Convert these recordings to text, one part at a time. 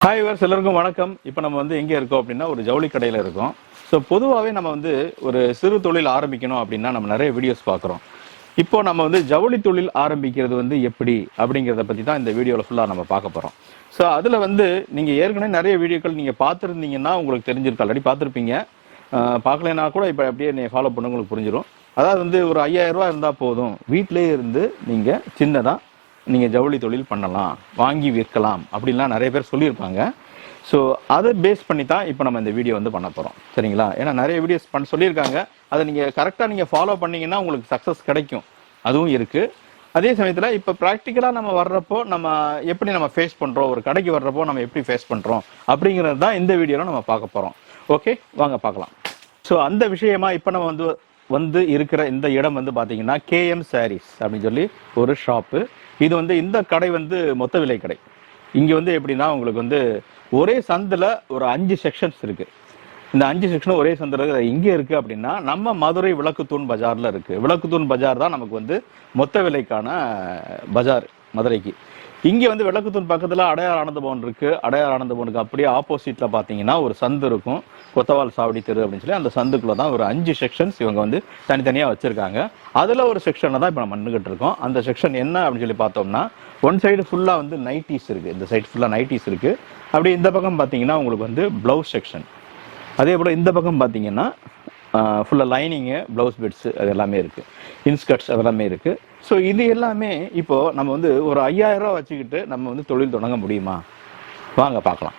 Hi verse எல்லாருக்கும் வணக்கம். இப்போ நம்ம வந்து எங்கே இருக்கோம் அப்படின்னா ஒரு ஜவுளி கடையில் இருக்கோம். ஸோ பொதுவாகவே நம்ம வந்து ஒரு சிறு தொழில் ஆரம்பிக்கணும் அப்படின்னா நம்ம நிறைய வீடியோஸ் பார்க்குறோம். இப்போ நம்ம வந்து ஜவுளி தொழில் ஆரம்பிக்கிறது வந்து எப்படி அப்படிங்கிறத பற்றி தான் இந்த வீடியோவில் ஃபுல்லாக நம்ம பார்க்க போகிறோம் ஸோ அதில் வந்து நீங்கள் ஏற்கனவே நிறைய வீடியோக்கள் நீங்கள் பார்த்துருந்தீங்கன்னா உங்களுக்கு தெரிஞ்சிருக்கு ஆல்ரெடி பார்த்துருப்பீங்க. அஹ் பார்க்கலைன்னா கூட இப்போ அப்படியே நீ ஃபாலோ பண்ண உங்களுக்கு புரிஞ்சிடும் அதாவது வந்து ஒரு ஐயாயிரம் ரூபா இருந்தால் போதும். வீட்டிலே இருந்து நீங்கள் சின்னதாக நீங்கள் ஜவுளி தொழில் பண்ணலாம் வாங்கி விற்கலாம் அப்படின்லாம் நிறைய பேர் சொல்லியிருப்பாங்க. ஸோ அதை பேஸ் பண்ணி தான் இப்போ நம்ம இந்த வீடியோ வந்து பண்ண போகிறோம் சரிங்களா? ஏன்னா நிறைய வீடியோஸ் பண்ண சொல்லியிருக்காங்க. அதை நீங்கள் கரெக்டாக நீங்கள் ஃபாலோ பண்ணிங்கன்னா உங்களுக்கு சக்ஸஸ் கிடைக்கும். அதுவும் இருக்குது அதே சமயத்தில் இப்போ ப்ராக்டிக்கலாக நம்ம வர்றப்போ நம்ம எப்படி நம்ம ஃபேஸ் பண்ணுறோம் ஒரு கடைக்கு வர்றப்போ நம்ம எப்படி ஃபேஸ் பண்ணுறோம் அப்படிங்கிறது தான் இந்த வீடியோவில் நம்ம பார்க்க போகிறோம் ஓகே வாங்க பார்க்கலாம். ஸோ அந்த விஷயமா இப்போ நம்ம வந்து வந்து இருக்கிற இந்த இடம் வந்து பார்த்தீங்கன்னா கேஎம் சாரீஸ் அப்படின்னு சொல்லி ஒரு ஷாப்பு இது வந்து இந்த கடை வந்து மொத்த விலை கடை. இங்கே வந்து எப்படின்னா உங்களுக்கு வந்து ஒரே சந்தில் ஒரு அஞ்சு செக்ஷன்ஸ் இருக்கு. இந்த அஞ்சு செக்ஷனும் ஒரே சந்தில் இருக்கு. எங்கே இருக்கு அப்படின்னா நம்ம மதுரை விளக்குத்தூண் பஜார்ல இருக்கு. விளக்குத்தூண் பஜார் தான் நமக்கு வந்து மொத்த விலைக்கான பஜார் மதுரைக்கு. இங்க வந்து விளக்குத்தூண் பக்கத்துல அடையார் ஆனந்த பவன் இருக்கு. அடையார் ஆனந்த பவனுக்கு அப்படியே ஆப்போசிட்ல பாத்தீங்கன்னா ஒரு சந்து இருக்கும். கொத்தவால் சாவடி தெரு அப்படின்னு சொல்லி அந்த சந்துக்குள்ளே தான் ஒரு அஞ்சு செக்ஷன்ஸ் இவங்க வந்து தனித்தனியா வச்சிருக்காங்க. அதுல ஒரு செக்ஷன்ல தான் இப்ப நம்ம நின்றுகிட்டு இருக்கோம். அந்த செக்ஷன் என்ன அப்படின்னு சொல்லி பார்த்தோம்னா ஒன் சைடு ஃபுல்லா வந்து நைட்டிஸ் இருக்கு. இந்த சைடு ஃபுல்லா நைட்டிஸ் இருக்கு. அப்படி இந்த பக்கம் பாத்தீங்கன்னா உங்களுக்கு வந்து பிளவுஸ் செக்ஷன் அதே போல் இந்த பக்கம் பார்த்தீங்கன்னா ஃபுல்லாக லைனிங்கு ப்ளவுஸ் பெட்ஸு அது எல்லாமே இருக்குது இன்ஸ்கர்ட்ஸ் அதெல்லாமே இருக்குது ஸோ இது எல்லாமே இப்போது நம்ம வந்து ஒரு ஐயாயிரரூவா வச்சுக்கிட்டு நம்ம வந்து தொழில் தொடங்க முடியுமா? வாங்க பார்க்கலாம்.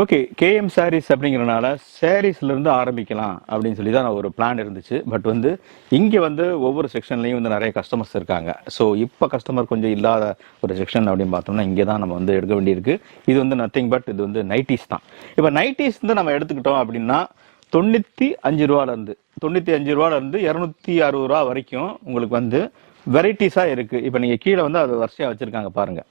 ஓகே கேஎம் சாரீஸ் அப்படிங்கிறனால சாரீஸ்லேருந்து ஆரம்பிக்கலாம் அப்படின்னு சொல்லி தான் ஒரு பிளான் இருந்துச்சு. பட் வந்து இங்கே வந்து ஒவ்வொரு செக்ஷன்லேயும் வந்து நிறைய கஸ்டமர்ஸ் இருக்காங்க. ஸோ இப்போ கஸ்டமர் கொஞ்சம் இல்லாத ஒரு செக்ஷன் அப்படின்னு பார்த்தோம்னா இங்கே தான் நம்ம வந்து எடுக்க வேண்டியிருக்கு. இது வந்து நத்திங் பட் இது வந்து நைட்டிஸ் தான். இப்போ நைட்டிஸ் வந்து நம்ம எடுத்துக்கிட்டோம் அப்படின்னா தொண்ணூற்றி அஞ்சு ரூபாலேருந்து தொண்ணூற்றி அஞ்சு ரூபாலேருந்து இரநூத்தி அறுபது ரூபா வரைக்கும் உங்களுக்கு வந்து வெரைட்டிஸாக இருக்குது இப்போ நீங்கள் கீழே வந்து அது வரிசையாக வச்சுருக்காங்க பாருங்கள்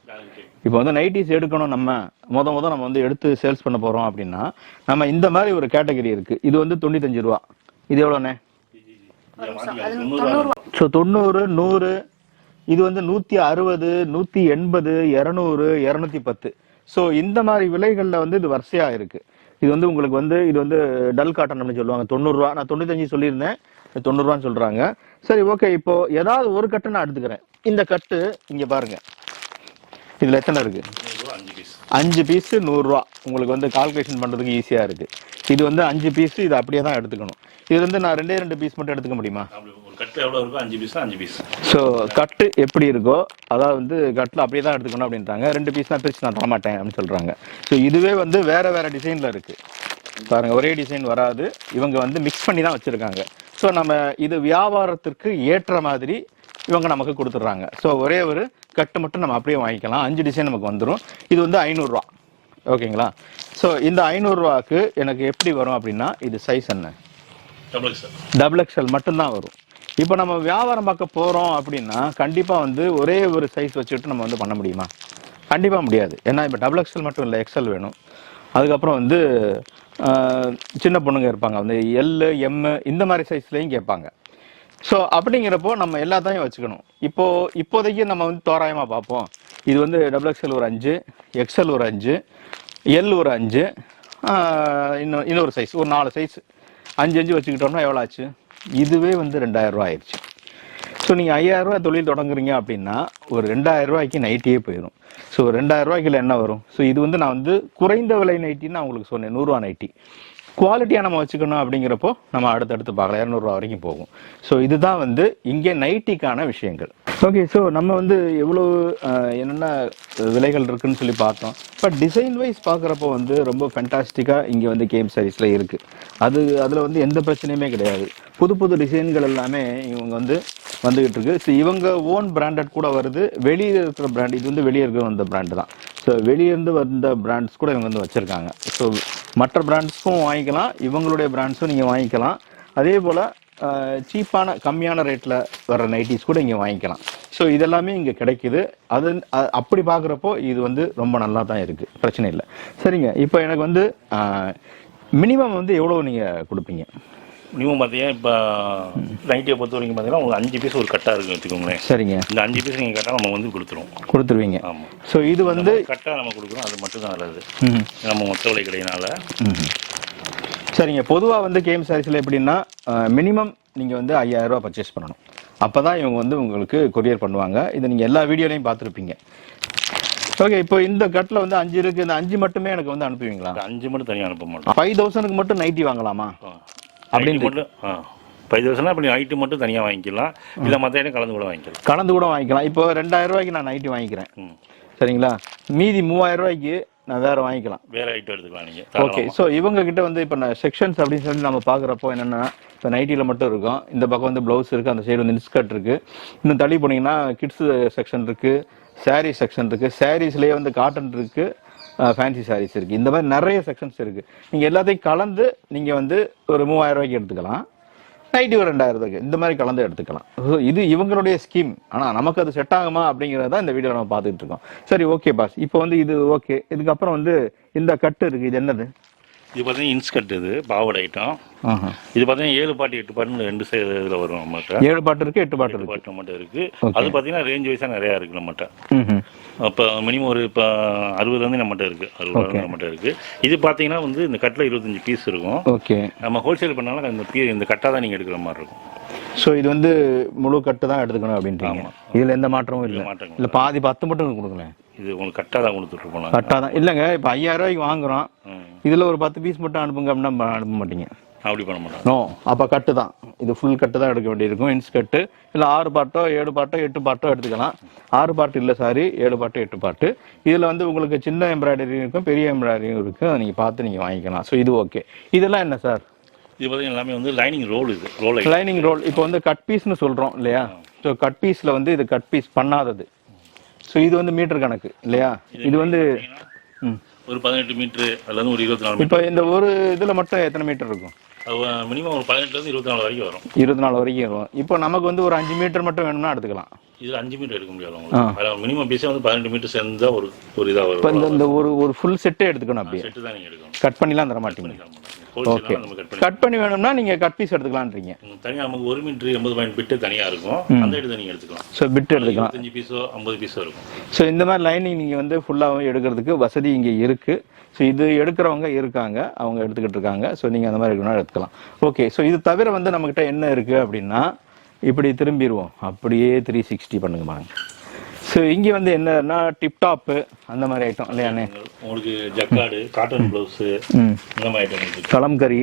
இப்போ வந்து நைட்டிஸ் எடுக்கணும் நம்ம முத முத நம்ம வந்து எடுத்து சேல்ஸ் பண்ண போறோம் அப்படின்னா நம்ம இந்த மாதிரி ஒரு கேட்டகரி இருக்கு. இது வந்து தொண்ணூத்தஞ்சு ரூபா. இது எவ்வளோண்ணே? ஸோ தொண்ணூறு நூறு இது வந்து நூத்தி அறுபது நூத்தி எண்பது இரநூறு இரநூத்தி பத்து. ஸோ இந்த மாதிரி விலைகள்ல வந்து இது வரிசையா இருக்கு. இது வந்து உங்களுக்கு வந்து இது வந்து டல் காட்டன் அப்படின்னு சொல்லுவாங்க. தொண்ணூறுரூவா நான் தொண்ணூத்தஞ்சு சொல்லியிருந்தேன். தொண்ணூறுரூவான்னு சொல்கிறாங்க சரி ஓகே. இப்போ ஏதாவது ஒரு கட்டு நான் எடுத்துக்கிறேன். இந்த கட்டு இங்கே பாருங்க. இதில் எத்தனை இருக்கு? அஞ்சு பீஸ் நூறுரூவா உங்களுக்கு வந்து கால்குலேஷன் பண்ணுறதுக்கு ஈஸியாக இருக்குது இது வந்து அஞ்சு பீஸ் இது அப்படியே தான் எடுத்துக்கணும். இது வந்து நான் ரெண்டே ரெண்டு பீஸ் மட்டும் எடுத்துக்க முடியுமா? கட்டு எவ்வளோ இருக்கோ அஞ்சு பீஸ் அஞ்சு பீஸ் ஸோ கட்டு எப்படி இருக்கோ அதாவது வந்து கட்டில் அப்படியே தான் எடுத்துக்கணும் அப்படின்றாங்க. ரெண்டு பீஸ் தான் பிரிச்சு நான் தரமாட்டேன் அப்படின்னு சொல்கிறாங்க ஸோ இதுவே வந்து வேற வேற டிசைனில் இருக்கு. பாருங்க ஒரே டிசைன் வராது. இவங்க வந்து மிக்ஸ் பண்ணி தான் வச்சுருக்காங்க. ஸோ நம்ம இது வியாபாரத்திற்கு ஏற்ற மாதிரி இவங்க நமக்கு கொடுத்துட்றாங்க. ஸோ ஒரே ஒரு கட்டு மட்டும் நம்ம அப்படியே வாங்கிக்கலாம். அஞ்சு டிசைன் நமக்கு வந்துடும் இது வந்து ஐநூறுரூவா. ஓகேங்களா? ஸோ இந்த ஐநூறுரூவாக்கு எனக்கு எப்படி வரும் அப்படின்னா இது சைஸ் என்ன? டபுள் எக்ஸ்எல் மட்டும்தான் வரும். இப்போ நம்ம வியாபாரம் பார்க்க போகிறோம் அப்படின்னா கண்டிப்பாக வந்து ஒரே ஒரு சைஸ் வச்சுட்டு நம்ம வந்து பண்ண முடியுமா? கண்டிப்பாக முடியாது. ஏன்னா இப்போ டபுள் எக்ஸ்எல் மட்டும் இல்லை எக்ஸ்எல் வேணும். அதுக்கப்புறம் வந்து சின்ன பொண்ணுங்க இருப்பாங்க. வந்து எல் எம் இந்த மாதிரி சைஸ்லேயும் கேட்பாங்க. ஸோ அப்படிங்கிறப்போ நம்ம எல்லாத்தையும் வச்சுக்கணும். இப்போ இப்போதைக்கு நம்ம வந்து தோராயமாக பார்ப்போம். இது வந்து டபுள் எக்ஸ்எல் ஒரு அஞ்சு எக்ஸ்எல் ஒரு அஞ்சு எல் ஒரு அஞ்சு இன்னும் இன்னொரு சைஸ் ஒரு நாலு சைஸ் அஞ்சு அஞ்சு வச்சுக்கிட்டோம்னா எவ்வளோ ஆச்சு? இதுவே வந்து ரெண்டாயிரம் ஆயிடுச்சு. ஸோ நீங்கள் ஐயாயிரம் ரூபாய் தொழில் தொடங்குறீங்க அப்படின்னா ஒரு ரெண்டாயிரம் ரூபாய்க்கு நைட்டியே போயிடும் ஸோ ரெண்டாயிரம் ரூபாய்க்குள்ள என்ன வரும்? ஸோ இது வந்து நான் வந்து குறைந்த விலை நைட்டின்னு நான் உங்களுக்கு சொன்னேன் நூறுரூவா நைட்டி. குவாலிட்டியாக நம்ம வச்சுக்கணும் அப்படிங்கிறப்போ நம்ம அடுத்தடுத்து பார்க்கலாம் இரநூறுவா வரைக்கும் போகும். ஸோ இதுதான் வந்து இங்கே நைட்டிக்கான விஷயங்கள். ஓகே ஸோ நம்ம வந்து எவ்வளோ என்னென்ன விலைகள் இருக்குன்னு சொல்லி பார்த்தோம். பட் டிசைன் வைஸ் பார்க்குறப்போ வந்து ரொம்ப ஃபென்டாஸ்டிக்காக இங்கே வந்து கேம் சாரீஸில் இருக்குது அது அதில் வந்து எந்த பிரச்சனையுமே கிடையாது. புது புது டிசைன்கள் எல்லாமே இவங்க வந்து வந்துகிட்டு இருக்கு. ஸோ இவங்க ஓன் பிராண்டட் கூட வருது. வெளியே இருக்கிற பிராண்ட் இது வந்து வெளியே இருக்கிற வந்த பிராண்டு தான். ஸோ வெளியேருந்து வந்த பிராண்ட்ஸ் கூட இவங்க வந்து வச்சுருக்காங்க. ஸோ மற்ற பிராண்ட்ஸ்க்கும் வாங்கிக்கலாம். இவங்களுடைய பிராண்ட்ஸும் நீங்கள் வாங்கிக்கலாம். அதே போல் சீப்பான கம்மியான ரேட்டில் வர நைட்டிஸ் கூட இங்கே வாங்கிக்கலாம். ஸோ இதெல்லாமே இங்கே கிடைக்குது. அது அப்படி பார்க்குறப்போ இது வந்து ரொம்ப நல்லா தான் இருக்குது பிரச்சனை இல்லை. சரிங்க. இப்போ எனக்கு வந்து மினிமம் வந்து எவ்வளோ நீங்கள் கொடுப்பீங்க? மினிமம் பார்த்தீங்கன்னா இப்போ நைட்டியை பொறுத்த வரைக்கும் பார்த்தீங்கன்னா உங்களுக்கு அஞ்சு பீஸ் ஒரு கட்டாக இருக்குன்னு வச்சுக்கோங்களேன். சரிங்க. இந்த அஞ்சு பீஸ் நீங்கள் கட்டாக நம்ம வந்து கொடுத்துருவோம். கொடுத்துருவீங்க. ஆமாம் ஸோ இது வந்து கட்டாக நம்ம கொடுக்குறோம். அது மட்டும் தான் நல்லது நம்ம மொத்த விலை கடையினால. சரிங்க. பொதுவாக வந்து கேம் சாரீஸில் எப்படின்னா மினிமம் நீங்கள் வந்து 5000 ரூபாய் பர்ச்சேஸ் பண்ணணும். அப்போ தான் இவங்க வந்து உங்களுக்கு கொரியர் பண்ணுவாங்க. இதை நீங்கள் எல்லா வீடியோலையும் பார்த்துருப்பீங்க. ஓகே இப்போ இந்த கட்டில் வந்து அஞ்சு இருக்குது இந்த அஞ்சு மட்டுமே எனக்கு வந்து அனுப்புவீங்களா? அஞ்சு மட்டும் தனியாக அனுப்ப மாட்டோம். ஃபைவ் தௌசண்ட்க்கு மட்டும் நைட்டி வாங்கலாமா? அப்படின்னு மட்டும் ஆ. ஃபைவ் தௌசண்ட்னா அப்படி நைட்டு மட்டும் தனியாக வாங்கிக்கலாம். இல்லை மற்ற இடம் கலந்து கூட வாங்கிக்கலாம். கலந்து கூட வாங்கிக்கலாம். இப்போ ரெண்டாயிரம் ரூபாய்க்கு நான் நைட்டி வாங்கிக்கிறேன். சரிங்களா? மீதி மூவாயிரம் ரூபாய்க்கு வேற வாங்கிக்கலாம். வேறு ஐட்டம் எடுத்துக்கலாம் நீங்கள் ஓகே ஸோ இவங்க கிட்ட வந்து இப்போ செக்ஷன்ஸ் அப்படின்னு சொல்லி நம்ம பார்க்குறப்போ என்னென்னா இப்போ நைட்டியில் மட்டும் இருக்கும். இந்த பக்கம் வந்து ப்ளவுஸ் இருக்குது அந்த சைடு வந்து இன்ஸ்கர்ட் இருக்குது இன்னும் தள்ளி போனீங்கன்னா கிட்ஸ் செக்ஷன் இருக்குது saree செக்ஷன் இருக்குது சாரீஸ்லேயே வந்து காட்டன் இருக்குது ஃபேன்சி sarees இருக்குது இந்த மாதிரி நிறைய செக்ஷன்ஸ் இருக்குது நீங்கள் எல்லாத்தையும் கலந்து நீங்கள் வந்து ஒரு மூவாயிரம் ரூபாய்க்கு எடுத்துக்கலாம். நைட்டி ஒரு இந்த மாதிரி கலந்து எடுத்துக்கலாம். இது இவங்களுடைய ஸ்கீம் ஆனால் நமக்கு அது செட் ஆகுமா அப்படிங்கிறத இந்த வீடியோ நம்ம பார்த்துட்டு இருக்கோம். சரி ஓகே பாஸ் இப்போ வந்து இது ஓகே இதுக்கப்புறம் வந்து இந்த கட்டு இருக்குது இது என்னது? இது பார்த்தீங்கன்னா இன்ஸ்கர்ட் இது பாவடை ஐட்டம். இது பார்த்தீங்கன்னா ஏழு பாட்டு எட்டு பாட்டுன்னு ரெண்டு இதில் வரும் நம்மகிட்ட ஏழு பாட்டு இருக்கு எட்டு பாட்டு பாட்டு மட்டும் இருக்கு. அது பார்த்தீங்கன்னா ரேஞ்ச் வைஸாக நிறையா இருக்கு நம்மகிட்ட. அப்போ மினிமம் ஒரு இப்போ அறுபதுலேருந்து நம்மகிட்ட இருக்கு. அறுபது நம்மகிட்ட இருக்கு. இது பார்த்தீங்கன்னா வந்து இந்த கட்டில் இருபத்தஞ்சு பீஸ் இருக்கும். ஓகே நம்ம ஹோல்சேல் பண்ணாலும் இந்த பீ இந்த கட்டாக தான் நீங்கள் எடுக்கிற மாதிரி இருக்கும். ஸோ இது வந்து முழு கட்டு தான் எடுத்துக்கணும் அப்படின்றீங்க. இதுல எந்த மாற்றமும் இல்லை. மாற்றங்கள் இல்ல. பாதி பத்து மட்டும் கொடுங்களேன். இது உங்களுக்கு கட்டாக தான் கொடுத்துட்ருப்போம் நாங்கள் கட்டா தான் இல்லைங்க இப்போ ஐயாயிரம் ரூபாய்க்கு வாங்குறோம். இதுல ஒரு பத்து பீஸ் மட்டும் அனுப்புங்க அப்படின்னா அனுப்ப மாட்டீங்க. அப்படி பண்ண மாட்டோம் நோ அப்போ கட்டு தான் இது ஃபுல் கட்டு தான் எடுக்க வேண்டியிருக்கும். இன்ஸ் கட்டு. இல்லை ஆறு பாட்டோ ஏழு பாட்டோ எட்டு பாட்டோ எடுத்துக்கலாம். ஆறு பாட்டு இல்லை சாரி ஏழு பாட்டு எட்டு பாட்டு இதில் வந்து உங்களுக்கு சின்ன எம்ப்ராய்டரி இருக்கும் பெரிய எம்ப்ராய்டரியும் இருக்குது அதை நீங்கள் பார்த்து நீங்கள் வாங்கிக்கலாம். ஸோ இது ஓகே இதெல்லாம் என்ன சார் இது பார்த்தீங்கன்னா எல்லாமே வந்து லைனிங் ரோல் இது ரோல் லைனிங் ரோல் இப்போ வந்து கட் பீஸ்னு சொல்கிறோம் இல்லையா? ஸோ கட் பீஸில் வந்து இது கட் பீஸ் பண்ணாதது. ஸோ இது வந்து மீட்டர் கணக்கு இல்லையா? இது வந்து ஒரு பதினெட்டு மீட்ரு அதுலேருந்து ஒரு இருபத்தி நாலு இப்போ இந்த ஒரு இதில் மட்டும் எத்தனை மீட்டர் இருக்கும்? மினிமம் ஒரு பதினெட்டுலேருந்து இருபத்தி நாலு வரைக்கும் வரும். இருபத்தி நாலு வரைக்கும் வரும். இப்போ நமக்கு வந்து ஒரு அஞ்சு மீட்டர் மட்டும் வேணும்னா எடுத்துக்கலாம். இதில் அஞ்சு மீட்டர் எடுக்க முடியாது மினிமம் பீஸே வந்து பதினெட்டு மீட்டர் சேர்ந்தா ஒரு ஒரு இதாக வரும். இந்த இந்த ஒரு ஒரு ஃபுல் செட்டே எடுத்துக்கணும் அப்படியே. செட்டு தான் நீங்கள் எடுக்கணும். கட் பண்ணிலாம் தர மாட்டீங்க. நம்ம கட் பண்ணி வேணும்னா நீங்கள் கட் பீஸ் எடுத்துக்கலான்றீங்க தனியாக நமக்கு ஒரு மீட்டர் எண்பது பாயிண்ட் பிட்டு தனியாக இருக்கும். அந்த இடத்துல நீங்கள் எடுத்துக்கலாம். ஸோ பிட் எடுத்துக்கலாம். இருபத்தஞ்சு பீஸோ ஐம்பது பீஸோ இருக்கும். ஸோ இந்த மாதிரி லைனிங் நீங்கள் வந்து ஃபுல்லாகவும் எடுக்கிறதுக்கு வசதி இங்கே இருக்குது ஸோ இது எடுக்கிறவங்க இருக்காங்க அவங்க எடுத்துக்கிட்டு இருக்காங்க. ஸோ நீங்கள் அந்த மாதிரி எடுக்கணும் எடுத்துக்கலாம். ஓகே ஸோ இது தவிர வந்து நம்மக்கிட்ட என்ன இருக்குது அப்படின்னா இப்படி திரும்பிடுவோம் அப்படியே த்ரீ சிக்ஸ்டி பண்ணுங்க பாருங்க. ஸோ இங்கே வந்து என்னன்னா டிப்டாப்பு அந்த மாதிரி ஐட்டம் இல்லையாண்ணே உங்களுக்கு ஜக்காடு காட்டன் ப்ளவுஸு இந்த மாதிரி ஐட்டம் இருக்குது கலம்கரி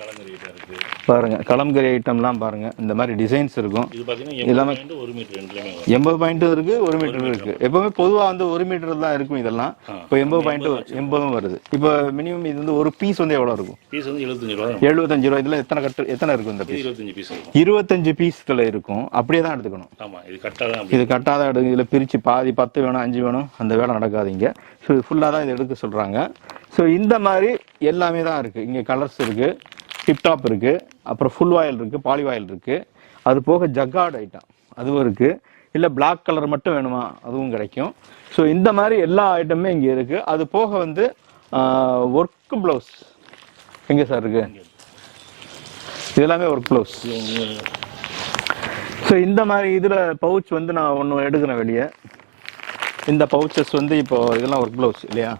கலங்கரி ஐட்டம் இருக்குது பாருங்க கலம்கரி ஐட்டம்லாம் பாருங்க. இந்த மாதிரி டிசைன்ஸ் இருக்கும். இது பார்த்தீங்கன்னா பாயிண்ட் ஒரு மீட்டர் எண்பது பாயிண்ட்டும் இருக்கு ஒரு மீட்டர் இருக்கு. எப்பவுமே பொதுவா வந்து ஒரு மீட்டர் தான் இருக்கும் இதெல்லாம். இப்போ எண்பது பாயிண்ட் எண்பதும் வருது. இப்போ மினிமம் இது வந்து ஒரு பீஸ் வந்து எவ்வளவு இருக்கும்? பீஸ் வந்து எழுபத்தஞ்சு ரூபா தான். எழுபத்தஞ்சு ரூபா இதுல எத்தனை கட்டு எத்தனை இருக்கும் இந்த பீஸ் இருபத்தஞ்சு பீஸ் இருக்கும். இருபத்தஞ்சு பீஸ்ல இருக்கும். அப்படியே தான் எடுத்துக்கணும். ஆமாம் இது தான் அப்படி இது கட்டாத எடுங்க இதுல பிரிச்சு பாதி பத்து வேணும் அஞ்சு வேணும் அந்த வேலை நடக்காதீங்க. ஸோ ஃபுல்லாக தான் இது எடுக்க சொல்றாங்க. ஸோ இந்த மாதிரி எல்லாமே தான் இருக்கு. இங்க கலர்ஸ் இருக்கு டிப்டாப் இருக்கு அப்புறம் ஃபுல் ஆயில் இருக்கு பாலி ஆயில் இருக்கு. அது போக ஜக்கார்டு ஐட்டம் அதுவும் இருக்கு. இல்லை Black கலர் மட்டும் வேணுமா? அதுவும் கிடைக்கும். ஸோ இந்த மாதிரி எல்லா ஐட்டமுமே இங்கே இருக்கு. அது போக வந்து ஒர்க் ப்ளவுஸ் எங்கே சார் இருக்கு? இது எல்லாமே ஒர்க் ப்ளவுஸ் ஸோ இந்த மாதிரி இதில் பவுச் வந்து நான் ஒன்று எடுக்கிறேன் வெளியே. இந்த பவுச்சஸ் வந்து இப்போ இதெல்லாம் ஒர்க் ப்ளவுஸ் இல்லையா?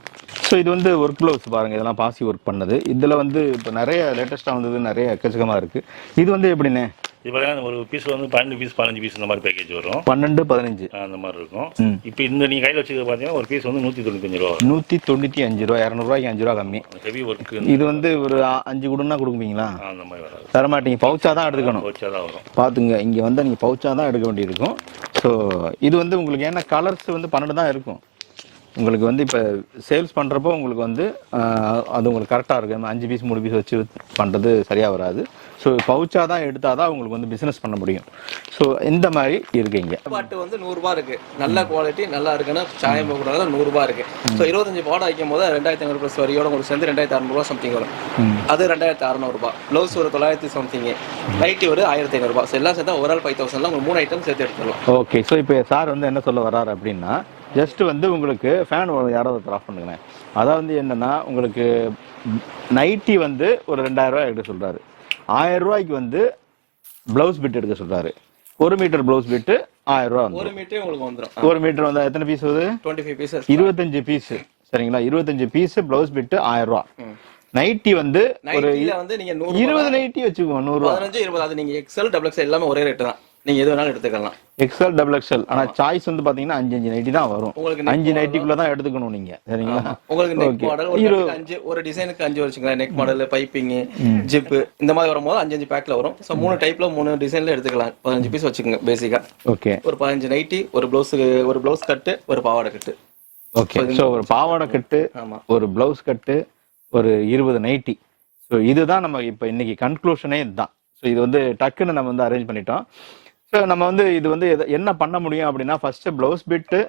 ஸோ இது வந்து ஒர்க் ப்ளவுஸ் பாருங்கள் இதெல்லாம் பாசி ஒர்க் பண்ணது. இதில் வந்து இப்போ நிறைய லேட்டஸ்ட்டாக வந்தது நிறைய எக்கச்சக்கமாக இருக்குது இது வந்து எப்படிண்ணே? இது பார்த்தீங்கன்னா ஒரு பீஸ் வந்து பன்னெண்டு பீஸ் பதினஞ்சு பீஸ் இந்த மாதிரி பேக்கேஜ் வரும். பன்னெண்டு பதினஞ்சு. அந்த மாதிரி இருக்கும். இப்போ இந்த நீங்கள் கையில் வச்சுக்கிறது பார்த்தீங்கன்னா ஒரு பீஸ் வந்து நூற்றி தொண்ணூத்தஞ்சு ரூபா நூற்றி தொண்ணூற்றி அஞ்சு ரூபா இரநூறுவாய்க்கு அஞ்சு ரூபா கம்மி. ஹெவி ஒர்க்கு இது வந்து ஒரு அஞ்சு கொடுன்னா கொடுப்பீங்களா? அந்த மாதிரி வராது. தரமாட்டீங்க பவுச்சாக தான் எடுத்துக்கணும். கோச்சாக தான் வரும். பார்த்துங்க இங்கே வந்து நீங்கள் பவுச்சாக தான் எடுக்க வேண்டியிருக்கும். ஸோ இது வந்து உங்களுக்கு ஏன்னா கலர்ஸ் வந்து பன்னெண்டு தான் இருக்கும். உங்களுக்கு வந்து இப்போ சேல்ஸ் பண்ணுறப்போ உங்களுக்கு வந்து அது உங்களுக்கு கரெக்டாக இருக்கும். அஞ்சு பீஸ் மூணு பீஸ் வச்சு பண்ணுறது சரியாக வராது. ஸோ பவுச்சாக தான் எடுத்தால் தான் உங்களுக்கு வந்து பிஸ்னஸ் பண்ண முடியும். ஸோ இந்த மாதிரி இருக்குங்க. பாட்டு வந்து நூறுரூபா இருக்கு. நல்ல குவாலிட்டி நல்லா இருக்குன்னா சாயம் போகக்கூடாது நூறுரூபா இருக்கு. ஸோ இருபத்தஞ்சு பாடம் வைக்கும் போது ரெண்டாயிரத்தி ஐநூறு ப்ளஸ் வரியோட உங்களுக்கு சேர்ந்து ரெண்டாயிரத்தி அறநூறுபா சம்திங் வரும். அது ரெண்டாயிரத்தி அறநூறுபா. ப்ளவுஸ் ஒரு தொள்ளாயிரத்தி சம்திங் நைட்டி ஒரு ஆயிரத்தி ஐநூறுபா. ஸோ எல்லாம் சேர்த்தா ஒரு ஆள் ஃபைவ் தௌசண்ட்ல உங்களுக்கு மூணு ஐட்டம் சேர்த்து எடுத்துக்கலாம் ஓகே ஸோ இப்போ சார் வந்து என்ன சொல்ல வர்றாரு அப்படின்னா ஜஸ்ட் வந்து உங்களுக்கு ஃபேன் யாராவது ஆஃப் பண்ணுங்களேன். அதாவது என்னன்னா உங்களுக்கு நைட்டி வந்து ஒரு ரெண்டாயிரம் ரூபாய் எடுக்க சொல்றாரு. ஆயிரம் ரூபாய்க்கு வந்து பிளவுஸ் பிட் எடுக்க சொல்றாரு. ஒரு மீட்டர் பிளவுஸ் பிட்டு ஆயிரம் ரூபா ஒரு மீட்டரே உங்களுக்கு வந்துடும் ஒரு மீட்டர் வந்து எத்தனை பீஸ் வருது? டுவெண்ட்டி ஃபைவ் பீசஸ் இருபத்தஞ்சு பீஸ் சரிங்களா? இருபத்தஞ்சு பீஸ் பிளவுஸ் பிட்டு ஆயிரம் ரூபா நைட்டி வந்து ஒரு இருபது நைட்டி வச்சுக்குவோம் நூறு ரூபா இருபது அது நீங்க எக்ஸல் டபுள் எக்ஸல் எல்லாமே ஒரே ரேட்டு தான். நீங்க எது வேணாலும் எடுத்துக்கலாம். எக்ஸ்எல் டபுள் எக்ஸ்எல் ஆனா சாய்ஸ் வந்து பாத்தீங்கன்னா அஞ்சு அஞ்சு நைட்டி தான் வரும். உங்களுக்கு அஞ்சு நைட்டிக்குள்ள தான் எடுத்துக்கணும் நீங்க. சரிங்களா? உங்களுக்கு நெக் Okay. மாடல் ஒரு அஞ்சு ஒரு டிசைனுக்கு அஞ்சு வச்சுக்கலாம். நெக் மாடல் பைப்பிங் ஜிப்பு இந்த மாதிரி வரும்போது அஞ்சு அஞ்சு பேக்ல வரும். ஸோ மூணு டைப்ல மூணு டிசைன்ல எடுத்துக்கலாம். பதினஞ்சு பீஸ் வச்சுக்கோங்க பேசிக்கா ஓகே ஒரு பதினஞ்சு நைட்டி ஒரு பிளவுஸுக்கு ஒரு பிளவுஸ் கட்டு ஒரு பாவாடை கட்டு ஓகே ஸோ ஒரு பாவாடை கட்டு ஆமா. ஒரு பிளவுஸ் கட்டு ஒரு இருபது நைட்டி ஸோ இதுதான் நம்ம இப்போ இன்னைக்கு கன்க்ளூஷனே இதுதான். ஸோ இது வந்து டக்குன்னு நம்ம வந்து அரேஞ்ச் பண்ணிட்டோம். ஸோ நம்ம வந்து இது வந்து என்ன பண்ண முடியும் அப்படின்னா ஃபர்ஸ்ட் பிளவுஸ் பிட்டு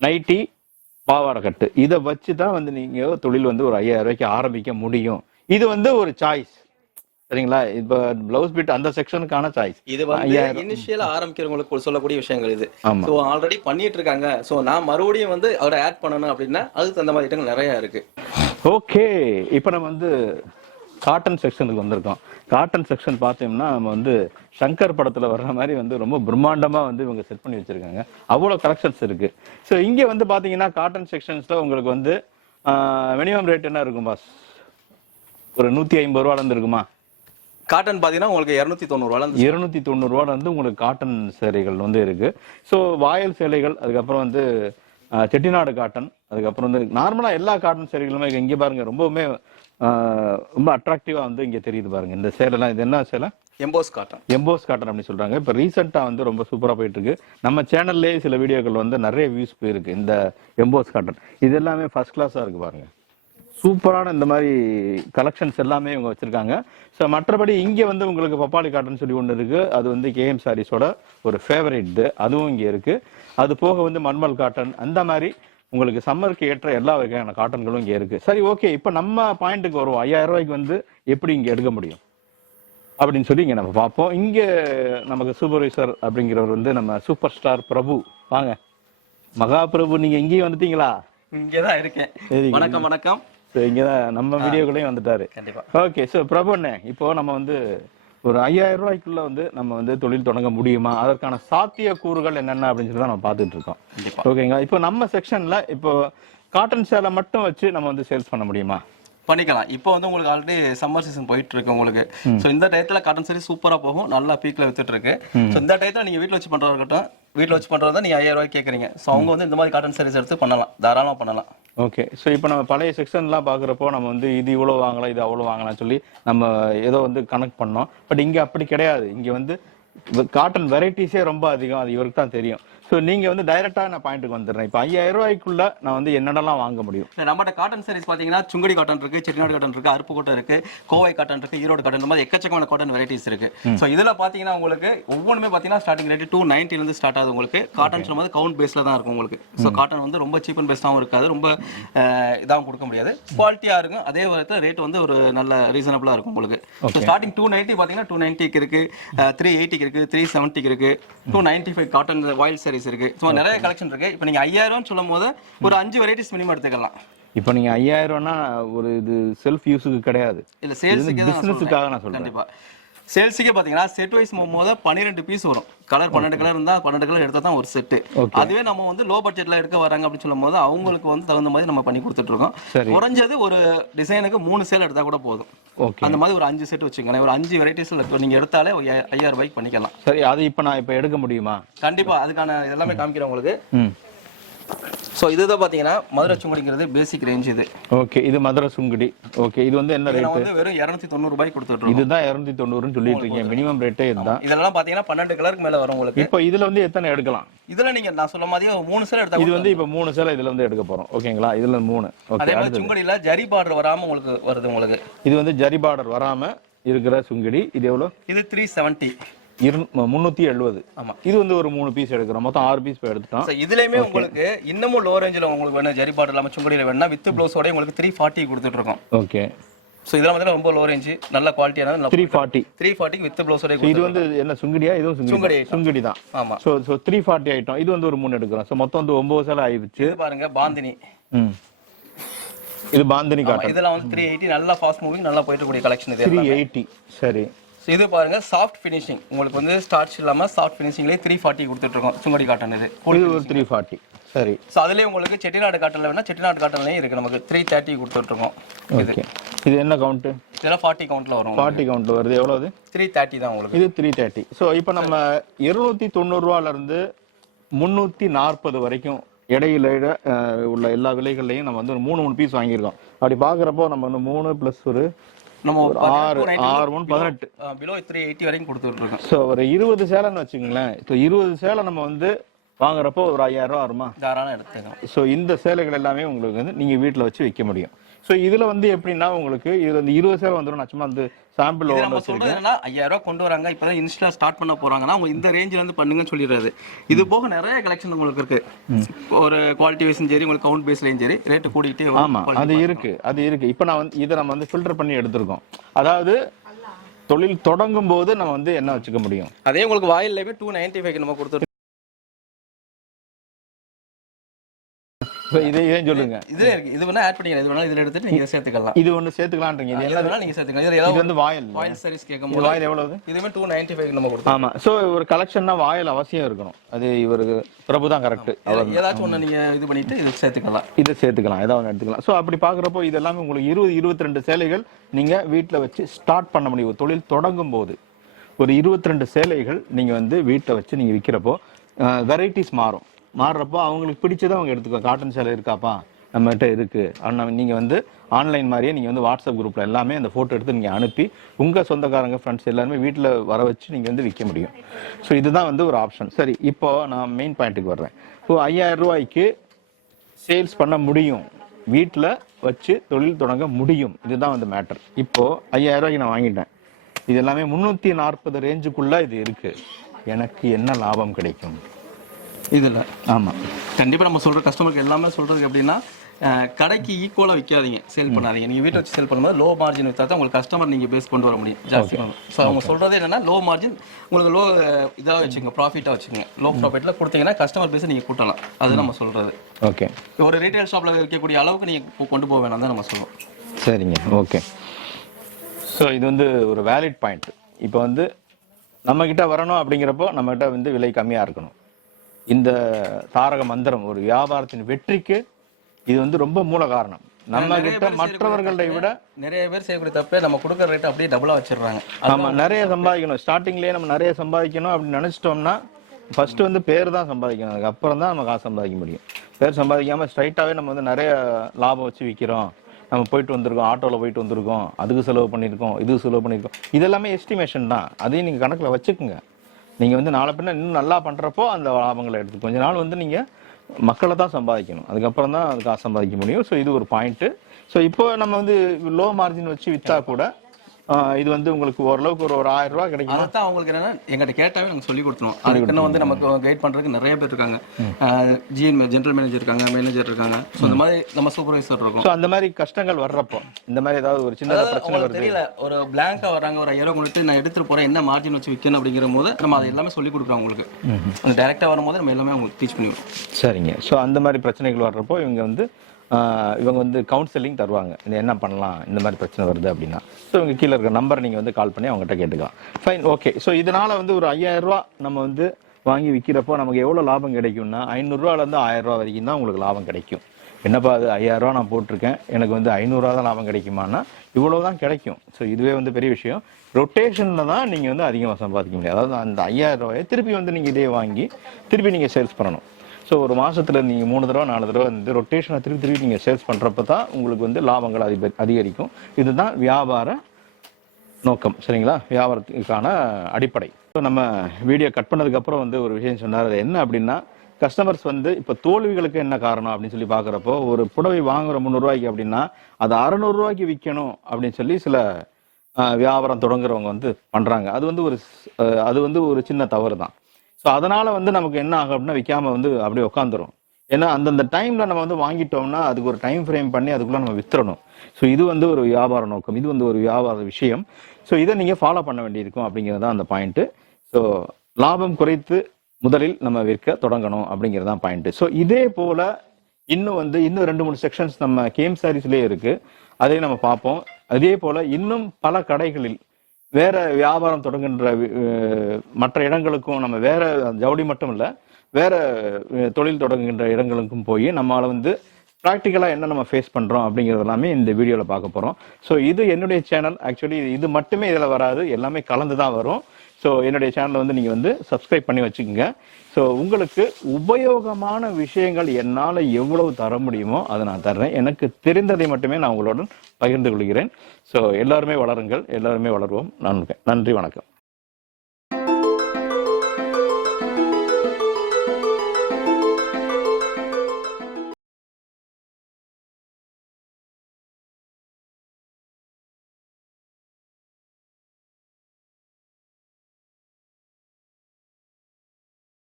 நைட்டி பாவாடை கட்டு. இதை வச்சு தான் வந்து நீங்க தொழில் வந்து ஒரு ஐயாயிரம் ரூபாய்க்கு ஆரம்பிக்க முடியும். இது வந்து ஒரு சாய்ஸ் சரிங்களா? இப்போ பிளவுஸ் பிட் அந்த செக்ஷனுக்கான சாய்ஸ் இது வந்து. இனிஷியலா ஆரம்பிக்கிறவங்களுக்கு சொல்லக்கூடிய விஷயங்கள் இது. ஸோ ஆல்ரெடி பண்ணிட்டு இருக்காங்க ஸோ நான் மறுபடியும் வந்து அதோட ஆட் பண்ணணும் அப்படின்னா அதுக்கு தகுந்த மாதிரி ஐட்டங்கள் நிறைய இருக்கு. ஓகே இப்போ நம்ம வந்து காட்டன் செக்ஷனுக்கு வந்திருக்கோம். காட்டன் செக்ஷன் பார்த்தோம்னா நம்ம வந்து சங்கர் படத்துல வர்ற மாதிரி வந்து ரொம்ப பிரம்மாண்டமா வந்து இவங்க செட் பண்ணி வச்சிருக்காங்க. அவ்வளோ கலெக்ஷன்ஸ் இருக்கு. ஸோ இங்க வந்து பாத்தீங்கன்னா காட்டன் செக்ஷன்ஸ்ல உங்களுக்கு வந்து மினிமம் ரேட் என்ன இருக்கும் பாஸ் ஒரு நூத்தி ஐம்பது ரூபால இருந்து இருக்குமா? காட்டன் பாத்தீங்கன்னா உங்களுக்கு இருநூத்தி தொண்ணூறு ரூபாய் இருநூத்தி தொண்ணூறு ரூபால இருந்து உங்களுக்கு காட்டன் சேலைகள் வந்து இருக்கு. ஸோ வாயல் சேலைகள் அதுக்கப்புறம் வந்து செட்டிநாடு காட்டன் அதுக்கப்புறம் வந்து நார்மலா எல்லா காட்டன் சேலைகளுமே இங்க- இங்க பாருங்க ரொம்பவுமே ரொம்ப அட்ராக்டிவா வந்து இங்க தெரியுது பாருங்க. இந்த சேலைலாம் இது என்ன சேலை? எம்போஸ் காட்டன் எம்போஸ் காட்டன் அப்படின்னு சொல்றாங்க. இப்போ ரீசெண்டா வந்து ரொம்ப சூப்பரா போயிட்டு இருக்கு நம்ம சேனல்லே சில வீடியோக்கள் வந்து நிறைய வியூஸ் போயிருக்கு இந்த எம்போஸ் காட்டன் இது எல்லாமே ஃபர்ஸ்ட் கிளாஸா இருக்கு பாருங்க. சூப்பரான இந்த மாதிரி கலெக்ஷன்ஸ் எல்லாமே இவங்க வச்சிருக்காங்க. ஸோ மற்றபடி இங்கே வந்து உங்களுக்கு பப்பாளி காட்டன் சொல்லி ஒன்று இருக்கு. அது வந்து கேஎம் சாரீஸோட ஒரு ஃபேவரட் இது. அதுவும் இங்கே இருக்கு. அது போக வந்து மண்மல் காட்டன் அந்த மாதிரி உங்களுக்கு சம்மருக்கு ஏற்ற எல்லா வகையான காட்டன்களும் இங்கே இருக்கு. சரி ஓகே இப்போ நம்ம பாயிண்ட்டுக்கு வருவோம். ஐயாயிரம் ரூபாய்க்கு வந்து எப்படி இங்கே எடுக்க முடியும்? அப்படின்னு சொல்லி இங்க நம்ம பார்ப்போம். இங்க நமக்கு சூப்பர்வைசர் அப்படிங்கிறவர் வந்து நம்ம சூப்பர் ஸ்டார் பிரபு. வாங்க. மகா பிரபு நீங்க இங்கேயும் வந்துட்டீங்களா? இங்கதான் இருக்கேன். வணக்கம் வணக்கம். ஸோ இங்கே தான் நம்ம வீடியோக்குள்ளேயும் வந்துட்டாரு. கண்டிப்பா. ஓகே ஸோ பிரபு அண்ணே இப்போ நம்ம வந்து ஒரு ஐயாயிரம் ரூபாய்க்குள்ள வந்து நம்ம வந்து தொழில் தொடங்க முடியுமா? அதற்கான சாத்திய கூறுகள் என்னென்ன அப்படின்னு சொல்லி தான் நம்ம பார்த்துட்டு இருக்கோம். ஓகேங்களா இப்போ நம்ம செக்ஷன்ல இப்போ காட்டன் சேலை மட்டும் வச்சு நம்ம வந்து சேல்ஸ் பண்ண முடியுமா? பண்ணிக்கலாம். இப்போ வந்து உங்களுக்கு ஆல்ரெடி சம்மர் சீசன் போயிட்டு இருக்கு உங்களுக்கு ஸோ இந்த டயத்துல காட்டன் சரி சூப்பரா போகும். நல்லா பீக்ல வித்துட்டு இருக்கு. ஸோ இந்த டயத்துல நீங்க வீட்ல வச்சு பண்றதா இருக்கட்டும் வீட்ல வச்சு பண்றதா நீங்க ஐயாயிரம் ரூபாய் கேக்குறீங்க. ஸோ அவங்க வந்து இந்த மாதிரி காட்டன் சாரீஸ் எடுத்து பண்ணலாம். தாராளமா பண்ணலாம். ஓகே ஸோ இப்போ நம்ம பழைய செக்ஷன்லாம் பார்க்குறப்போ நம்ம வந்து இது இவ்வளோ வாங்கலாம் இது அவ்வளோ வாங்கலாம் சொல்லி நம்ம ஏதோ வந்து கனெக்ட் பண்ணோம். பட் இங்கே அப்படி கிடையாது. இங்கே வந்து காட்டன் வெரைட்டிஸே ரொம்ப அதிகம். அது இவருக்கு தான் தெரியும். ஸோ நீங்கள் வந்து டைரெக்டாக நான் பாயிண்ட்டுக்கு வந்துடுறேன். இப்போ ஐயாயிரம் ரூபாய்க்குள்ள நான் வந்து என்னென்னலாம் வாங்க முடியும்? நம்மகிட்ட காட்டன் சாரீஸ் பாத்தீங்கன்னா சுங்கடி காட்டன் இருக்கு செட்டிநாடு காட்டன் இருக்கு அருப்புக்கோட்டை இருக்கு கோவை காட்டன் இருக்கு ஈரோடு காட்டன் மாதிரி எக்கச்சக்கமான காட்டன் வெரைட்டிஸ் இருக்கு. ஸோ இதுல பாத்தீங்கன்னா உங்களுக்கு ஒவ்வொன்றுமே பாத்தீங்கன்னா ஸ்டார்டிங் ரேட் டூ நைன்டில இருந்து ஸ்டார்ட் ஆகுது உங்களுக்கு. காட்டன் சொல்லும்போது கவுண்ட் பேஸ்ல தான் இருக்கும் உங்களுக்கு. ஸோ காட்டன் வந்து ரொம்ப சீப் அண்ட் பெஸ்ட்டாகவும் இருக்காது. ரொம்ப இதாகவும் கொடுக்க முடியாது. குவாலிட்டியா இருக்கும். அதே விதத்தில் ரேட் வந்து ஒரு நல்ல ரீசனபிளா இருக்கும் உங்களுக்கு. ஸ்டார்டிங் டூ நைன்ட்டி பாத்தீங்கன்னா டூ நைன்ட்டிக்கு இருக்கு. த்ரீ எயிட்டிக்கு இருக்கு த்ரீ செவன்ட்டிக்கு இருக்கு டூ நைன்ட்டி ஃபைவ் காட்டன் வாயில் சாரீஸ் இருக்கு ஸோ நிறைய கலெக்ஷன் இருக்கு. இப்போ நீங்க ஐயாயிரம் சொல்லும் போது ஒரு அஞ்சு வெரைட்டிஸ் மினிமம் எடுத்துக்கலாம். இப்போ நீங்கள் ஐயாயிரம்னா ஒரு இது செல்ஃப் யூஸுக்கு கிடையாது. இல்ல சேல்ஸுக்கு தான் நான் சொல்றேன். கண்டிப்பா. சேல்ஸுக்கே பாத்தீங்கன்னா செட் வைஸ் போகும்போது பன்னிரெண்டு பீஸ் வரும். கலர் பன்னெண்டு கலர் இருந்தா பன்னெண்டு கலர் எடுத்தா தான் ஒரு செட்டு அதுவே நம்ம வந்து லோ பட்ஜெட்ல எடுக்க வராங்க அப்படின்னு சொல்லும் போது அவங்களுக்கு வந்து தகுந்த மாதிரி நம்ம பண்ணி கொடுத்துட்டு இருக்கோம். குறைஞ்சது ஒரு டிசைனுக்கு மூணு சேல் எடுத்தா கூட போதும். அந்த மாதிரி ஒரு அஞ்சு செட் வச்சுக்கோங்களேன். ஒரு அஞ்சு வெரைட்டிஸ்ல நீங்க எடுத்தாலே ஒரு ஐயா- ஐயாயிரம் ரூபாய்க்கு பண்ணிக்கலாம். சரி அது இப்போ நான் இப்போ எடுக்க முடியுமா? கண்டிப்பா. அதுக்கான இதெல்லாமே காமிக்கிறேன் உங்களுக்கு. ஸோ இதுதான் பாத்தீங்கன்னா மதுரை சுங்கடிங்கிறது பேசிக் ரேஞ்ச் இது. ஓகே இது மதுரை சுங்குடி. ஓகே இது வந்து என்ன ரேட் வந்து வெறும் இரநூத்தி தொண்ணூறு ரூபாய்க்கு கொடுத்துட்டு இதுதான் இரநூத்தி தொண்ணூறுன்னு சொல்லிட்டு இருக்கீங்க. மினிமம் ரேட்டே இதுதான். இதெல்லாம் பாத்தீங்கன்னா பன்னெண்டு கலருக்கு மேல வரும் உங்களுக்கு. இப்போ இதுல வந்து எத்தனை எடுக்கலாம்? இதுல நீங்க நான் சொல்ல மாதிரி மூணு சேல் எடுத்தா இது வந்து இப்போ மூணு சேலை இதுல வந்து எடுக்க போறோம். ஓகேங்களா இதுல மூணு. ஓகே அதே மாதிரி சுங்கடியில ஜரி பார்டர் வராம உங்களுக்கு வருது உங்களுக்கு. இது வந்து ஜரி பார்டர் வராம இருக்கிற சுங்கடி. இது எவ்வளோ? இது த்ரீ செவன்ட்டி இரு முந்நூற்றி எழுபது ஆமா. இது வந்து ஒரு மூணு பீஸ் எடுக்கிறோம். மொத்தம் ஆறு பீஸ் எடுத்துட்டோம். இதுலயுமே உங்களுக்கு இன்னமும் லோ ரேஞ்சில் உங்களுக்கு வேணும். ஜரி பார்டர் இல்லாம சுங்கடியில வேணும்னா வித் ப்ளவுஸோட உங்களுக்கு த்ரீ ஃபார்ட்டி கொடுத்துட்டு இருக்கோம். ஓகே ஸோ இதெல்லாம் வந்து ரொம்ப லோ ரேஞ்சு நல்ல குவாலிட்டியான த்ரீ ஃபார்ட்டி த்ரீ ஃபார்ட்டிக்கு வித் ப்ளவுஸோட இது வந்து என்ன சுங்கடியா? இதுவும் சுங்கடி சுங்கடி தான். ஆமா. So so three forty item இது வந்து ஒரு மூணு எடுக்கிறோம். ஸோ மொத்தம் வந்து ஒன்பது சேலை ஆயிடுச்சு. பாருங்க பாந்தினி. ம். இது பாந்தினி காட்டன். இதெல்லாம் வந்து த்ரீ எயிட்டி நல்லா ஃபாஸ்ட் மூவிங் நல்லா போயிட்டு கூடிய கலெக்ஷன் இது த்ரீ எயிட்டி சரி. ஸோ இது பாருங்க சாஃப்ட் ஃபினிஷிங் உங்களுக்கு வந்து ஸ்டார்ச் இல்லாமல் சாஃப்ட் ஃபினிஷிங்லேயே த்ரீ ஃபார்ட்டி கொடுத்துட்ருக்கோம். சுங்கடி காட்டன் இது ஒரு த்ரீ ஃபார்ட்டி சரி. ஸோ அதுலேயே உங்களுக்கு செட்டிநாடு காட்டனில் வேணால் செட்டிநாடு காட்டன்லேயும் இருக்குது நமக்கு த்ரீ தேர்ட்டி கொடுத்துட்ருக்கோம். இது. இது என்ன கவுண்ட்டு இதெல்லாம் ஃபார்ட்டி கவுண்ட்டில் வரும் ஃபார்ட்டி கவுண்ட் வருது. எவ்வளவு த்ரீ தேர்ட்டி தான் உங்களுக்கு. இது த்ரீ தேர்ட்டி ஸோ இப்போ நம்ம இருநூத்தி தொண்ணூறுரூவால இருந்து முந்நூற்றி நாற்பது வரைக்கும் இடையில உள்ள எல்லா விலைகள்லையும் நம்ம வந்து ஒரு மூணு மூணு பீஸ் வாங்கியிருக்கோம். அப்படி பார்க்குறப்போ நம்ம வந்து மூணு ப்ளஸ் ஒரு நம்ம ஒரு ஆறு ஆறு மூணு பதினெட்டு. பிலோ த்ரீ எயிட்டி வரைக்கும் கொடுத்துட்ருக்கோம் ஸோ ஒரு இருபது சேலைன்னு வச்சுங்களேன் ஸோ இருபது சேலை நம்ம வந்து வாங்குறப்போ ஒரு ஐயாயிரம் ரூபா வருமா? தாராளம் எடுத்துக்கலாம் ஸோ இந்த சேலைகள் எல்லாமே உங்களுக்கு வந்து நீங்கள் வீட்டில் வச்சு விற்க முடியும். ஸோ இதில் வந்து எப்படின்னா உங்களுக்கு இதுல இந்த இருபது சேலை வந்துடும் நான் சும்மா வந்து சாம்பிள் நம்ம சொல்றது என்னன்னா ஐயாயிரம் ரூபாய் கொண்டு வராங்க. இப்பதான் இன்ஸ்டா ஸ்டார்ட் பண்ண போறாங்கன்னா அவங்க இந்த ரேஞ்சில இருந்து பண்ணுங்கன்னு சொல்லிடுறாரு. இது போக நிறைய கலெக்ஷன் உங்களுக்கு இருக்கு. ஒரு குவாலிட்டி வைஸும் சரி உங்களுக்கு கவுண்ட் பேஸ்லயும் சரி ரேட்டு கூடிக்கிட்டே வரும். ஆமா அது இருக்கு அது இருக்கு. இப்போ நான் வந்து இதை நம்ம வந்து ஃபில்டர் பண்ணி எடுத்திருக்கோம். அதாவது தொழில் தொடங்கும் போது நம்ம வந்து என்ன வச்சுக்க முடியும்? அதே உங்களுக்கு வாயில்லையுமே டூ நைன்டி ஃபைவ் நம்ம கொடுத்துருக்கோம். இதை ஏன் சொல்லுங்க. இதுல இருக்கு. இது வேணா ஆட் பண்ணிக்கலாம் இது வேணா இதுல எடுத்துட்டு நீங்க சேர்த்துக்கலாம். இது ஒன்று சேர்த்துக்கலான்றீங்க இது என்ன வேணா நீங்க சேர்த்துக்கலாம். இதுல இது வந்து வாயில். வாயில் சர்வீஸ் கேட்கும் போது வாயில் எவ்வளவு? நைன்டி ஃபைவ் நம்ம கொடுத்தோம் ஆமா. ஸோ ஒரு கலெக்ஷன்னா வாயில் அவசியம் இருக்கணும். அது இவருக்கு பிரபு தான் கரெக்ட் ஏதாச்சும் ஒண்ணு நீங்க இது பண்ணிட்டு இது சேர்த்துக்கலாம். இதை சேர்த்துக்கலாம். ஏதாவது எடுத்துக்கலாம். ஸோ அப்படி பார்க்குறப்போ இது எல்லாமே உங்களுக்கு இருபது இருபத்தி ரெண்டு சேலைகள் நீங்கள் வீட்டில் வச்சு ஸ்டார்ட் பண்ண முடியும். ஒரு தொழில் தொடங்கும் போது ஒரு இருபத்தி ரெண்டு சேலைகள் நீங்கள் வந்து வீட்டில் வச்சு நீங்கள் விற்கிறப்போ வெரைட்டிஸ் மாறும். மாறுறப்போ அவங்களுக்கு பிடிச்சதை அவங்க எடுத்துக்கோ காட்டன் சேலை இருக்காப்பா? நம்மகிட்ட இருக்கு. ஆனால் நீங்கள் வந்து ஆன்லைன் மாதிரியே நீங்கள் வந்து வாட்ஸ்அப் குரூப்பில் எல்லாமே அந்த ஃபோட்டோ எடுத்து நீங்கள் அனுப்பி உங்கள் சொந்தக்காரங்க ஃப்ரெண்ட்ஸ் எல்லாருமே வீட்டில் வர வச்சு நீங்கள் வந்து விற்க முடியும். ஸோ இதுதான் வந்து ஒரு ஆப்ஷன் சரி இப்போ நான் மெயின் பாயிண்ட்டுக்கு வர்றேன். ஸோ ஐயாயிரம் ரூபாய்க்கு சேல்ஸ் பண்ண முடியும். வீட்டில் வச்சு தொழில் தொடங்க முடியும். இதுதான் வந்து மேட்டர் இப்போ ஐயாயிரம் ரூபாய்க்கு நான் வாங்கிட்டேன். இது எல்லாமே முந்நூற்றி நாற்பது ரேஞ்சுக்குள்ள இது இருக்கு. எனக்கு என்ன லாபம் கிடைக்கும்? இதுல ஆமாம் கண்டிப்பா நம்ம சொல்ற கஸ்டமருக்கு எல்லாமே சொல்றது எப்படின்னா கடைக்கு ஈக்குவலா விற்காதீங்க சேல் பண்ணாதீங்க. நீங்க வீட்டில் வச்சு சேல் பண்ணும்போது லோ மார்ஜின் வித்தா தான் உங்களுக்கு கஸ்டமர் நீங்க பேஸ் கொண்டு வர முடியும். ஜாஸ்தி ஸோ அவங்க சொல்றது என்னன்னா லோ மார்ஜின் உங்களுக்கு லோ இதாக வச்சுங்க ப்ராஃபிட்டா வச்சுங்க லோ ப்ராஃபிட்ல கொடுத்தீங்கன்னா கஸ்டமர் பேஸ் நீங்க கூட்டலாம். அது நம்ம சொல்றது. ஓகே. ஒரு ரீட்டைல் ஷாப்ல விற்கக்கூடிய அளவுக்கு நீங்க கொ- கொண்டு போக வேணாம் தான் நம்ம சொல்லுவோம் சரிங்க. ஓகே. ஸோ இது வந்து ஒரு வேலிட் பாயிண்ட் இப்போ வந்து நம்மக்கிட்ட வரணும் அப்படிங்கிறப்போ நம்மகிட்ட வந்து விலை கம்மியாக இருக்கணும். இந்த தாரக மந்திரம் ஒரு வியாபாரத்தின் வெற்றிக்கு இது வந்து ரொம்ப மூல காரணம். நம்ம கிட்ட மற்றவர்களை விட நிறைய பேர் செய்யக்கூடிய தப்பே நம்ம கொடுக்குற ரேட் அப்படியே டபுளா வச்சிடுறாங்க. ஆமா நிறைய சம்பாதிக்கணும். ஸ்டார்டிங்லயே நம்ம நிறைய சம்பாதிக்கணும் அப்படின்னு நினைச்சிட்டோம்னா ஃபர்ஸ்ட் வந்து பேர் தான் சம்பாதிக்கணும். அதுக்கப்புறம் தான் நம்ம காசு சம்பாதிக்க முடியும். பேர் சம்பாதிக்காம ஸ்ட்ரைட்டாவே நம்ம வந்து நிறைய லாபம் வச்சு விற்கிறோம் நம்ம போயிட்டு வந்திருக்கோம். ஆட்டோவில் போயிட்டு வந்திருக்கோம். அதுக்கு செலவு பண்ணியிருக்கோம். இதுக்கு செலவு பண்ணியிருக்கோம். இதெல்லாமே எஸ்டிமேஷன் தான். அதையும் நீங்கள் கணக்கில் வச்சுக்கோங்க. நீங்கள் வந்து நாளை பின்ன இன்னும் நல்லா பண்ணுறப்போ அந்த லாபங்களை எடுத்து கொஞ்ச நாள் வந்து நீங்கள் மக்களை தான் சம்பாதிக்கணும். அதுக்கப்புறம் தான் அது காசு சம்பாதிக்க முடியும். ஸோ இது ஒரு பாயிண்ட்டு ஸோ இப்போ நம்ம வந்து லோ மார்ஜின் வச்சு விற்றா கூட இது வந்து உங்களுக்கு ஓரளவுக்கு ஒரு ஒரு ஆயிரம் ரூபாய் கிடைக்கும்? அதைத்தான் அவங்களுக்கு என்னன்னா எங்கிட்ட கேட்டாவே நாங்க சொல்லி கொடுத்துருவோம். அதுக்குன்னு வந்து நமக்கு கைட் பண்றதுக்கு நிறைய பேர் இருக்காங்க. ஜிஎன் ஜென்ரல் மேனேஜர் இருக்காங்க மேனேஜர் இருக்காங்க. ஸோ இந்த மாதிரி நம்ம சூப்பர்வைசர் இருக்கும். ஸோ அந்த மாதிரி கஷ்டங்கள் வர்றப்போ இந்த மாதிரி ஏதாவது ஒரு சின்ன பிரச்சனை அவங்களுக்கு வருது? தெரியல ஒரு பிளாங்கா வராங்க ஒரு ஐயாயிரம் கொடுத்து நான் எடுத்துட்டு போறேன் என்ன மார்ஜின் வச்சு விற்கணும் அப்படிங்கிற போது நம்ம அதை எல்லாமே சொல்லி கொடுக்குறோம் உங்களுக்கு அந்த டேரக்டா வரும்போது நம்ம எல்லாமே உங்களுக்கு டீச் பண்ணி விடுவோம் சரிங்க. ஸோ அந்த மாதிரி பிரச்சனைகள் வர்றப்போ இவங்க வந்து இவங்க வந்து கவுன்சிலிங் தருவாங்க. இது என்ன பண்ணலாம்? இந்த மாதிரி பிரச்சனை வருது அப்படின்னா. ஸோ இவங்க கீழே இருக்க நம்பர் நீங்கள் வந்து கால் பண்ணி அவங்ககிட்ட கேட்டுக்கலாம். ஃபைன் ஓகே ஸோ இதனால் வந்து ஒரு ஐயாயிரம் ரூபா நம்ம வந்து வாங்கி விற்கிறப்போ நமக்கு எவ்வளோ லாபம் கிடைக்கும்னா ஐநூறுரூவாலேருந்து ஆயிரரூவா வரைக்கும் தான் உங்களுக்கு லாபம் கிடைக்கும். என்னப்பா அது ஐயாயிரரூவா நான் போட்டிருக்கேன். எனக்கு வந்து ஐநூறுரூவா தான் லாபம் கிடைக்குமானா இவ்வளோ தான் கிடைக்கும். ஸோ இதுவே வந்து பெரிய விஷயம். ரொட்டேஷனில் தான் நீங்கள் வந்து அதிகமாக சம்பாதிக்க முடியும். அதாவது அந்த ஐயாயிரம் ரூபாயை திருப்பி வந்து நீங்கள் இதே வாங்கி திருப்பி நீங்கள் சேல்ஸ் பண்ணணும். ஸோ ஒரு மாதத்தில் நீங்கள் மூணு தடவை நாலு தடவை வந்து ரொட்டேஷனை திருப்பி திருப்பி நீங்கள் சேல்ஸ் பண்ணுறப்ப தான் உங்களுக்கு வந்து லாபங்கள் அதிக அதிகரிக்கும். இதுதான் வியாபார நோக்கம் சரிங்களா? வியாபாரத்துக்கான அடிப்படை. ஸோ நம்ம வீடியோ கட் பண்ணதுக்கப்புறம் வந்து ஒரு விஷயம் சொன்னார். அது என்ன அப்படின்னா கஸ்டமர்ஸ் வந்து இப்போ தோல்விகளுக்கு என்ன காரணம் அப்படின்னு சொல்லி பார்க்குறப்போ ஒரு புடவை வாங்குற முந்நூறுரூவாய்க்கு அப்படின்னா அது அறநூறுரூவாய்க்கு விற்கணும் அப்படின்னு சொல்லி சில வியாபாரம் தொடங்குறவங்க வந்து பண்ணுறாங்க அது வந்து ஒரு அது வந்து ஒரு சின்ன தவறு தான் ஸோ அதனால வந்து நமக்கு என்ன ஆகும் அப்படின்னா விற்காம வந்து அப்படியே உட்காந்துரும் ஏன்னா அந்தந்த டைம்ல நம்ம வந்து வாங்கிட்டோம்னா அதுக்கு ஒரு டைம் ஃப்ரேம் பண்ணி அதுக்குள்ள நம்ம வித்துறணும். ஸோ இது வந்து ஒரு வியாபார நோக்கம். இது வந்து ஒரு வியாபார விஷயம். ஸோ இதை நீங்க ஃபாலோ பண்ண வேண்டியிருக்கும் அப்படிங்கிறது தான் அந்த பாயிண்ட் ஸோ லாபம் குறைத்து முதலில் நம்ம விற்க தொடங்கணும் அப்படிங்கிறது தான் பாயிண்ட் ஸோ இதே போல இன்னும் வந்து இன்னும் ரெண்டு மூணு செக்ஷன்ஸ் நம்ம கேம் சாரீஸ்லேயே இருக்கு. அதையும் நம்ம பார்ப்போம். அதே போல இன்னும் பல கடைகளில் வேற வியாபாரம் தொடங்குகின்ற மற்ற இடங்களுக்கும் நம்ம வேற ஜவுளி மட்டும் இல்லை வேற தொழில் தொடங்குகின்ற இடங்களுக்கும் போய் நம்மளால் வந்து ப்ராக்டிக்கலாக என்ன நம்ம ஃபேஸ் பண்ணுறோம் அப்படிங்கிறது எல்லாமே இந்த வீடியோவில் பார்க்க போகிறோம் ஸோ இது என்னுடைய சேனல் ஆக்சுவலி இது மட்டுமே இதில் வராது. எல்லாமே கலந்து தான் வரும். ஸோ என்னுடைய சேனலை வந்து நீங்கள் வந்து சப்ஸ்கிரைப் பண்ணி வச்சுக்கோங்க. ஸோ உங்களுக்கு உபயோகமான விஷயங்கள் என்னால் எவ்வளவு தர முடியுமோ அதை நான் தர்றேன். எனக்கு தெரிந்ததை மட்டுமே நான் உங்களுடன் பகிர்ந்து கொள்கிறேன். ஸோ எல்லாருமே வளருங்கள். எல்லாருமே வளருவோம். நன்றி நன்றி வணக்கம்.